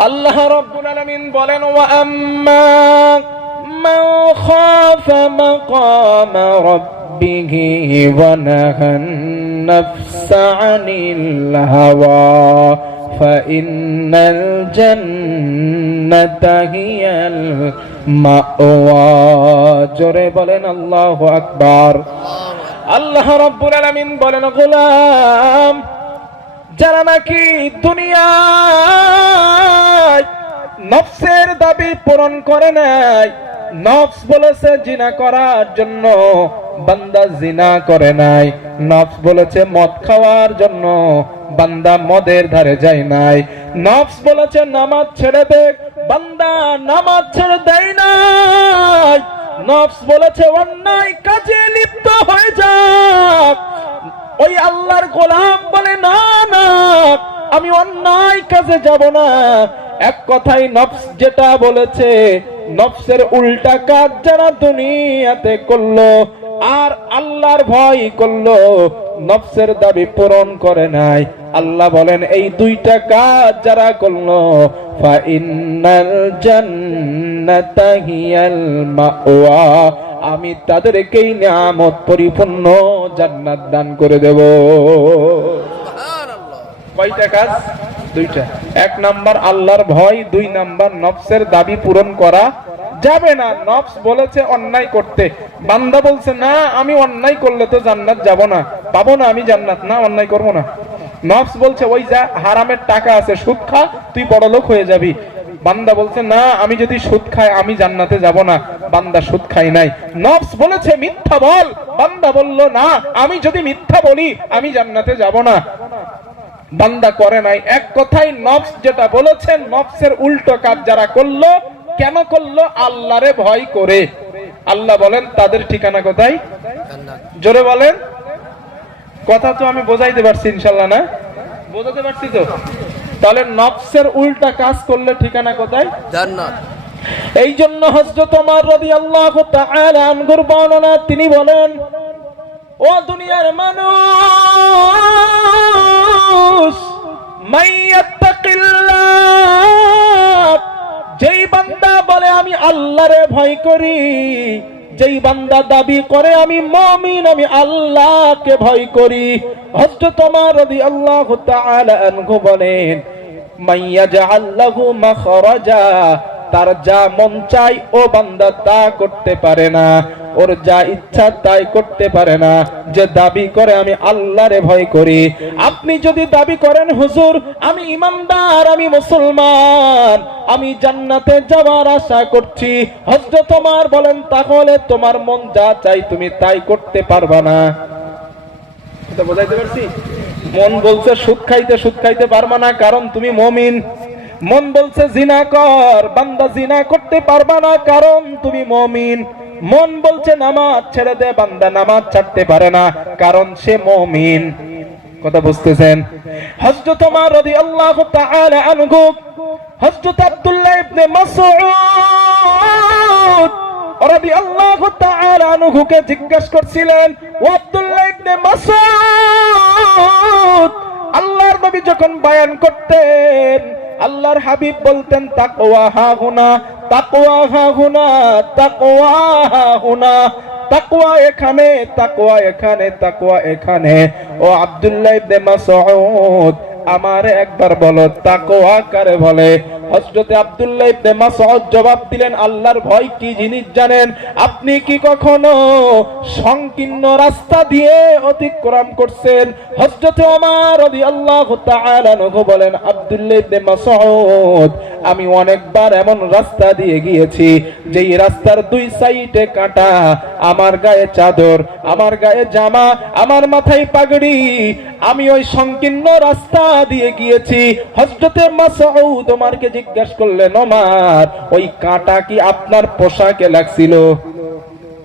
আল্লাহ রাব্বুল আলামিন বলেন ওয়া আম্মা মান খাফা মাকাম রাব্বিহি ওয়া নাহান নাফসা আনিল হাওয়া فإن الجنة هي المأوى জোরে বলেন আল্লাহু আকবার আল্লাহ রাব্বুল আলামিন বলেন গোলাম যারা নাকি দুনিয়ায় নফসের দাবি পূরণ করে নাই, নফস বলেছে জিনা করার জন্য, বান্দা জিনা করে নাই। নফস বলেছে মদ খাওয়ার জন্য, বান্দা মদের ধারে যায় নাই। নফস বলেছে নামাজ ছেড়ে দে বান্দা নামাজ ছেড়ে দেয় নাই। নফস বলেছে অন্যায় কাজে লিপ্ত হয়ে যাক ওই আল্লাহর গোলাম বলে, না না, আমি অন্যায় কাজে যাব না। এক কথাই নফস যেটা বলেছে, নফসের উল্টা কাজ যারা দুনিয়াতে করল আর আল্লাহর ভয় করল, নফসের দাবি পূরণ করে নাই। আল্লাহ বলেন, এই দুইটা কাজ যারা করল ফাইনাল জান্নাতা হিয়াল মাওয়া। আমি তাদেরকেই নিয়ামত পরিপূর্ণ জান্নাত দান করে দেব। কয়টা কাজ? দুইটা। এক নাম্বার আল্লাহর ভয় দুই নাম্বার নফসের দাবি পূরণ করা। যাবে না নফস বলেছে অন্যায় করতে। বান্দা বলছে না আমি অন্যায় করলে তো জান্নাত যাব না। পাবো না আমি জান্নাত না অন্যায় করব না। নফস বলছে ওই যা হারামের টাকা আছে সুদ খা তুই বড় লোক হয়ে যাবি। বান্দা বলছে না আমি যদি সুদ খাই আমি জান্নাতে যাব না। বান্দা সুদ খাই নাই। নফস বলেছে মিথ্যা বল। বান্দা বলল না আমি যদি মিথ্যা বলি আমি জান্নাতে যাব না। বান্দা করে নাই। এক কথাই নফস যেটা বলেছেন নফসের উল্টো কাজ যারা করল কেন করল? আল্লাহরে ভয় করে। আল্লাহ বলেন তাদের ঠিকানা কোথায়? জোরে বলেন। কথা তো আমি বোঝাইতে পারছি ইনশাল্লাহ না? বোঝাতে পারছি তো? তাহলে নফসের উল্টা কাজ করলে ঠিকানা কোথায়? জান্নাত। এই জন্য হযরত ওমর রাদিয়াল্লাহু তাআলা আনহুর বর্ণনা তিনি বলেন ও দুনিয়ার মানুষ যেই বান্দা বলে আমি আল্লাহরে ভয় করি যেই বান্দা দাবি করে আমি মমিন আমি আল্লাহকে ভয় করি। হযরত ওমর আল্লাহ বলেন তার যা মন চাই ও বান্দা তা করতে পারে না। ওর যা ইচ্ছা তাই করতে পারে না। যে দাবি করে আমি আল্লাহরে ভয় করি। আপনি যদি দাবি করেন, হুজুর, আমি ইমানদার, আমি মুসলমান, আমি জান্নাতে যাওয়ার আশা করছি। হজরত তোমার বলেন, তাহলে তোমার মন যা চাই তুমি তাই করতে পারবা না। বোঝাইতে পারছি? মন বলছে সুদ খাইতে সুদ খাইতে পারবা না, কারণ তুমি মমিন। মন বলছে জিনা কর, বান্দা জিনা করতে পারবা না, কারণ তুমি মমিন। মন বলছে নামাজ ছেড়ে দে, বান্দা নামাজ ছাড়তে পারে না, কারণ সে মমিন। কথা বুঝতেছেন? হযরত ওমর রাদিয়াল্লাহু তাআলা আনহু, হযরত আব্দুল্লাহ ইবনে মাসউদ রাদিয়াল্লাহু তাআলা আনহুকে জিজ্ঞেস করছিলেন আব্দুল্লাহ ইবনে মাসউদ, আল্লাহর নবী যখন বয়ান করতেন, আল্লাহর হাবিব বলতেন, তাকওয়া হা হুনা, তাকওয়া হা হুনা, তাকওয়া হা হুনা, তাকওয়া এখানে তাকওয়া এখানে তাকওয়া এখানে। ও আব্দুল্লাহ ইবনে মাসউদ আমার একবার বলো, তাকো আকারে বলে। হজরতে আব্দুল্লাহ ইবনে মাসউদ জবাব দিলেন, আল্লাহর ভয় কি জিনিস জানেন? আপনি কি কখনো সংকীর্ণ রাস্তা দিয়ে অতিক্রম করছেন? হজরতে ওমর রাদিয়াল্লাহু তাআলা নহ বলেন, আব্দুল্লাহ ইবনে মাসউদ আমি অনেকবার এমন রাস্তা দিয়ে গিয়েছি, যেই রাস্তার দুই সাইডে কাঁটা, আমার গায়ে চাদর, আমার গায়ে জামা, আমার মাথায় পাগড়ি। আমি ওই সংকীর্ণ রাস্তা দিয়ে গিয়েছি হজরতে মাসউদ ওমরকে জিজ্ঞাসা করলেন, ওমর, ওই কাঁটা কি আপনার পোশাকে লাগছিল?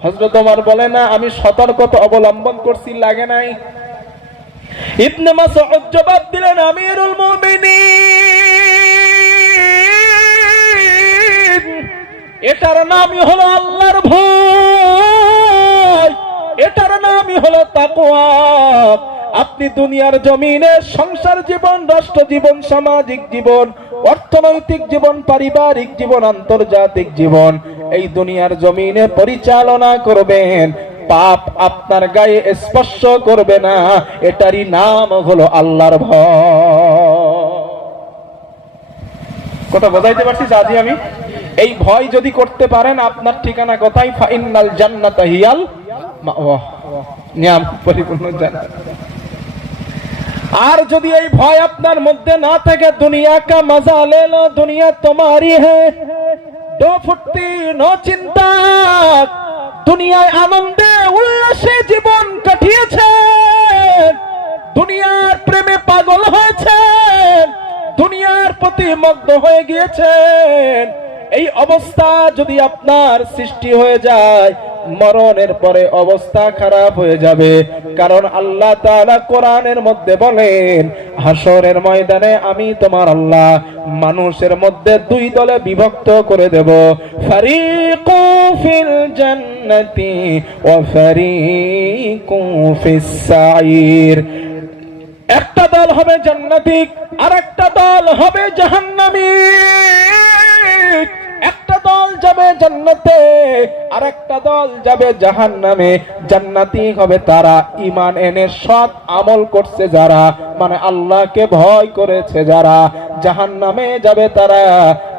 হজরত ওমর বলে, না, আমি সতর্কতা অবলম্বন করছি, লাগে নাই। ইবনে মাসউদ জবাব দিলেন, আমিরুল মুমিনিন। এটার নামই হলো আল্লাহর ভয়। এটার নামই হলো তাকওয়া। আপনি দুনিয়ার জমিনে সংসার জীবন, রাষ্ট্র জীবন, সামাজিক জীবন, অর্থনৈতিক জীবন, পারিবারিক জীবন, আন্তর্জাতিক জীবন, এই দুনিয়ার জমিনে পরিচালনা করবেন। পাপ আপনার গায়ে স্পর্শ করবে না। এটারই নাম হলো আল্লাহর ভয়। কথা বোঝাইতে পারছি আজ আমি? এই ভয় যদি করতে পারেন, আপনার ঠিকানা কোথায়? ফাইনাল জান্নাত হিয়াল নিয়াম আর যদি এই ভয় আপনার মধ্যে না থাকে, দুনিয়া কা মজা লে লো, দুনিয়া তোমারই হ্যাঁ নো চিন্তা, দুনিয়ায় আনন্দে উল্লাসে জীবন কাটিয়েছেন দুনিয়ার প্রেমে পাগল হয়েছেন দুনিয়ার প্রতি মগ্ন হয়ে গিয়েছেন এই অবস্থা যদি আপনার সৃষ্টি হয়ে যায়, মরণের পরে অবস্থা খারাপ হয়ে যাবে। কারণ আল্লাহ তাআলা কোরআনের মধ্যে বলেন হাসরের ময়দানে আমি তোমার আল্লাহ, মানুষের মধ্যে দুই দলে বিভক্ত করে দেব। ফিল জান্নাতি ওয়া সাইর। একটা দল হবে জান্নাতিক আর একটা দল হবে জাহান্নামী। একটা দল যাবে জান্নাতে আর একটা দল যাবে জাহান্নামে। জান্নাতি হবে তারা। ইমান এনে সৎ আমল করছে যারা মানে আল্লাহকে ভয় করেছে যারা। জাহান্নামে যাবে তারা,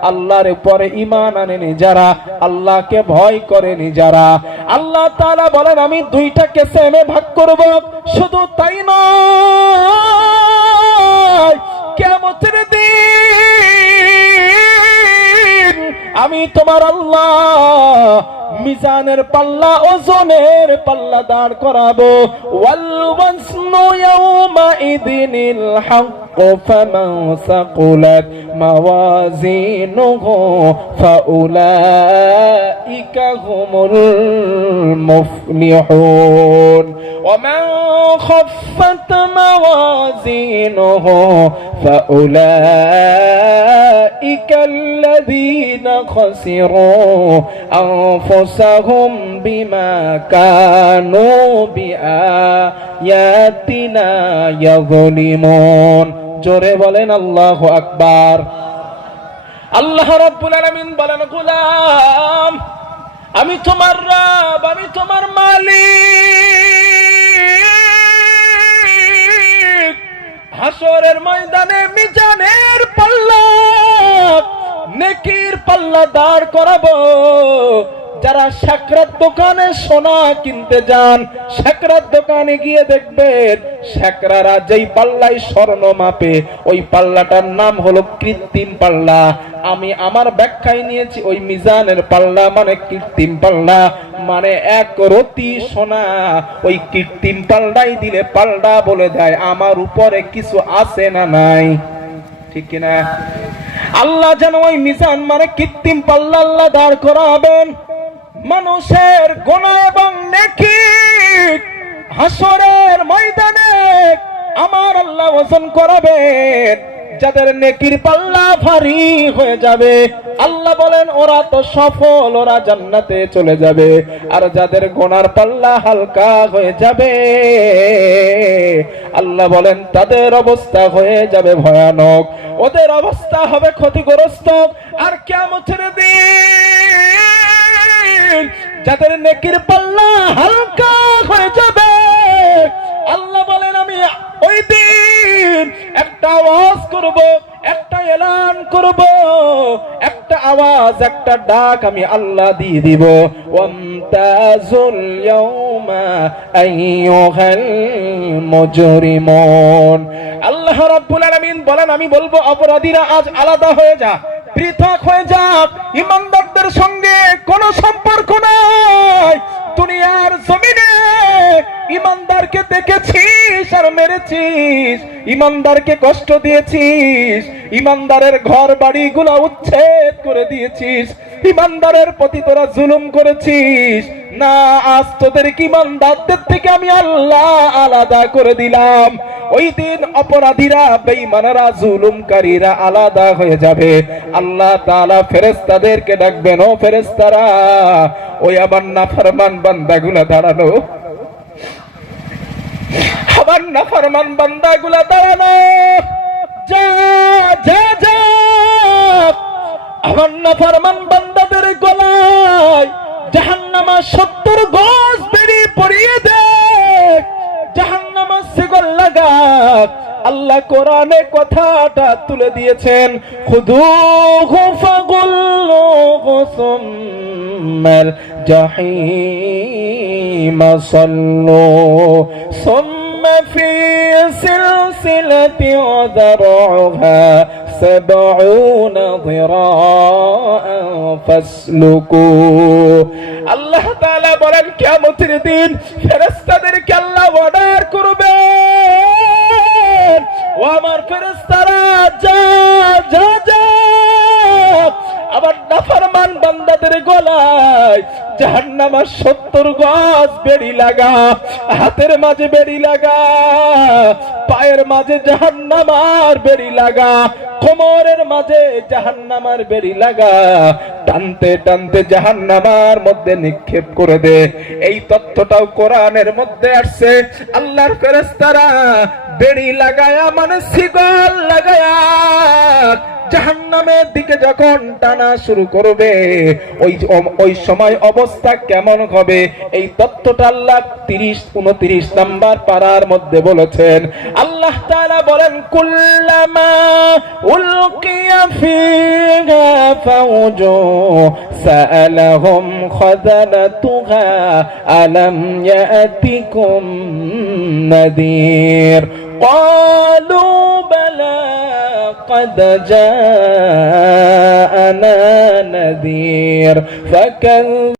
আল্লাহর উপরে ইমান আনেনি যারা, আল্লাহকে ভয় করেনি যারা। আল্লাহ তাআলা বলেন, আমি দুইটা কেসেমে ভাগ করব, শুধু তাই নয় কেমতের আমি তোমার আল্লাহ। মিজানের পাল্লা ওজনের পাল্লা দাঁড় করাবো। ওয়াল ওয়াজনু ইয়াউমা ইদিনিল মুফলিহুন ومن خفت موازينه فأولئك الذين خسروا أنفسهم بما كانوا بآياتنا يظلمون জোরে বলেন আল্লাহ আকবার আল্লাহ রাব্বুল আলামিন বলেন গোলাম আমি তোমার রাব আমি তোমার মালিক। হাসরের ময়দানে মিজানের পাল্লা নেকির পাল্লা দাঁড় করাবো। যারা সাকরাত দোকানে সোনা কিনতে যান সাকরাত দোকানে গিয়ে দেখবেন সাকরারা যেই পাল্লায় স্বর্ণ মাপে, ওই পাল্লাটার নাম হলো কৃত্রিম পাল্লা। আমি আমার ব্যাখ্যায় নিয়েছি, ওই মিজানের পাল্লা মানে কৃত্রিম পাল্লা। মানে এক রতি সোনা, ওই কৃত্রিম পাল্লাই দিলে পাল্লা বলে দেয়, আমার উপরে কিছু আছে না নাই। ঠিক কিনা? আল্লাহ যেন ওই মিজান মানে কৃত্রিম পাল্লা আল্লাহ দাঁড় করাবেন। মানুষের গোনা এবং নেকি হাসরের ময়দানে আমার আল্লাহ ওজন করাবেন যাদের নেকির পাল্লা ভারী হয়ে যাবে। আল্লাহ বলেন, ওরা তো সফল, ওরা জান্নাতে চলে যাবে। আর যাদের গোনার পাল্লা হালকা হয়ে যাবে, আল্লাহ বলেন, তাদের অবস্থা হয়ে যাবে ভয়ানক। ওদের অবস্থা হবে ক্ষতিগ্রস্ত। আর কেমন দিন যাদের নেকির পাল্লা হালকা হয়ে যাবে। আল্লাহ বলেন, আমি ওই দিন একটা আওয়াজ করব, একটা এলান করব, একটা আওয়াজ, একটা ডাক আমি আল্লাহ দিয়ে দিব। ওয়ামতাজুল ইয়াউমা আইয়ুহাল মুজরিমুন। আল্লাহ রাব্বুল আলামিন বলেন, আমি বলব, অপরাধীরা আজ আলাদা হয়ে যা। পৃথক হয়ে যাক। ইমানদারদের সঙ্গে কোনো সম্পর্ক নাই। দুনিয়ার জমিনে ইমানদারকে দেখেছিস আর মেরেছিস। ইমানদারকে কষ্ট দিয়েছিস। ইমানদারের ঘর বাড়িগুলো উচ্ছেদ করে দিয়েছিস। ইমানদারের প্রতি তোরা জুলুম করেছিস। না, আজ তোদের কি ইমানদারদের থেকে আমি আল্লাহ আলাদা করে দিলাম? ওই দিন অপরাধীরা, বেঈমানেরা, জুলুমকারীরা আলাদা হয়ে যাবে। আল্লাহ তাআলা ফেরেশতাদেরকে ডাকবেন, ও ফেরেশতারা, ওই আবার নাফরমান বান্দাগুলো দাঁড়ানো আমার না ফরমান বান্দা দাঁড়ানো যা যা যা। আমার না ফরমান বান্দাদের গলায় জাহান্নামা সত্তর গজ বেরিয়ে পড়িয়ে দেখ। জাহান্নামা সেগল লাগাক। আল্লাহ কোরআনে কথাটা তুলে দিয়েছেন খুদুহু ফাগুল্লুহু সুম্মাল জাহিম সাল্লু। সুম্মা ফি সিলসিলাতি ওয়াদরুহা سبعون ذراعا فاسلكوه আল্লাহ তাআলা বলেন কিয়ামতের দিন ফেরেশতাদেরকে আল্লাহ অর্ডার করবেন ও আমার ফেরেশতারা যা যা যা আবার নাফরমান বান্দাদের গলায় জাহান্নামার সত্তর গজ বেড়ি লাগা হাতের মাঝে বেড়ি লাগা পায়ের মাঝে জাহান্নামার বেড়ি লাগা কোমরের মাঝে জাহান্নামার বেড়ি লাগা, টানতে টানতে জাহান্নামার মধ্যে নিক্ষেপ করে দে। এই তথ্যটাও কোরআনের মধ্যে আসছে। আল্লাহর ফেরেস্তারা বেড়ি লাগায়া মানে সিগল লাগায়া জাহান্নামের দিকে যখন টানা শুরু করবে ওই ওই সময় অবস্থা কেমন হবে এই তত্ত্বটা আল্লাহ তিরিশ উনত্রিশ নাম্বার পাড়ার মধ্যে বলেছেন আল্লাহ তাআলা বলেন কুল্লামা উলকিয়া ফিহা ফাউজু সাআলাহুম খাযানাতুহা আলাম ইয়াতিকুম নাদির قالوا بلى قد جاءنا نذير فكذبوا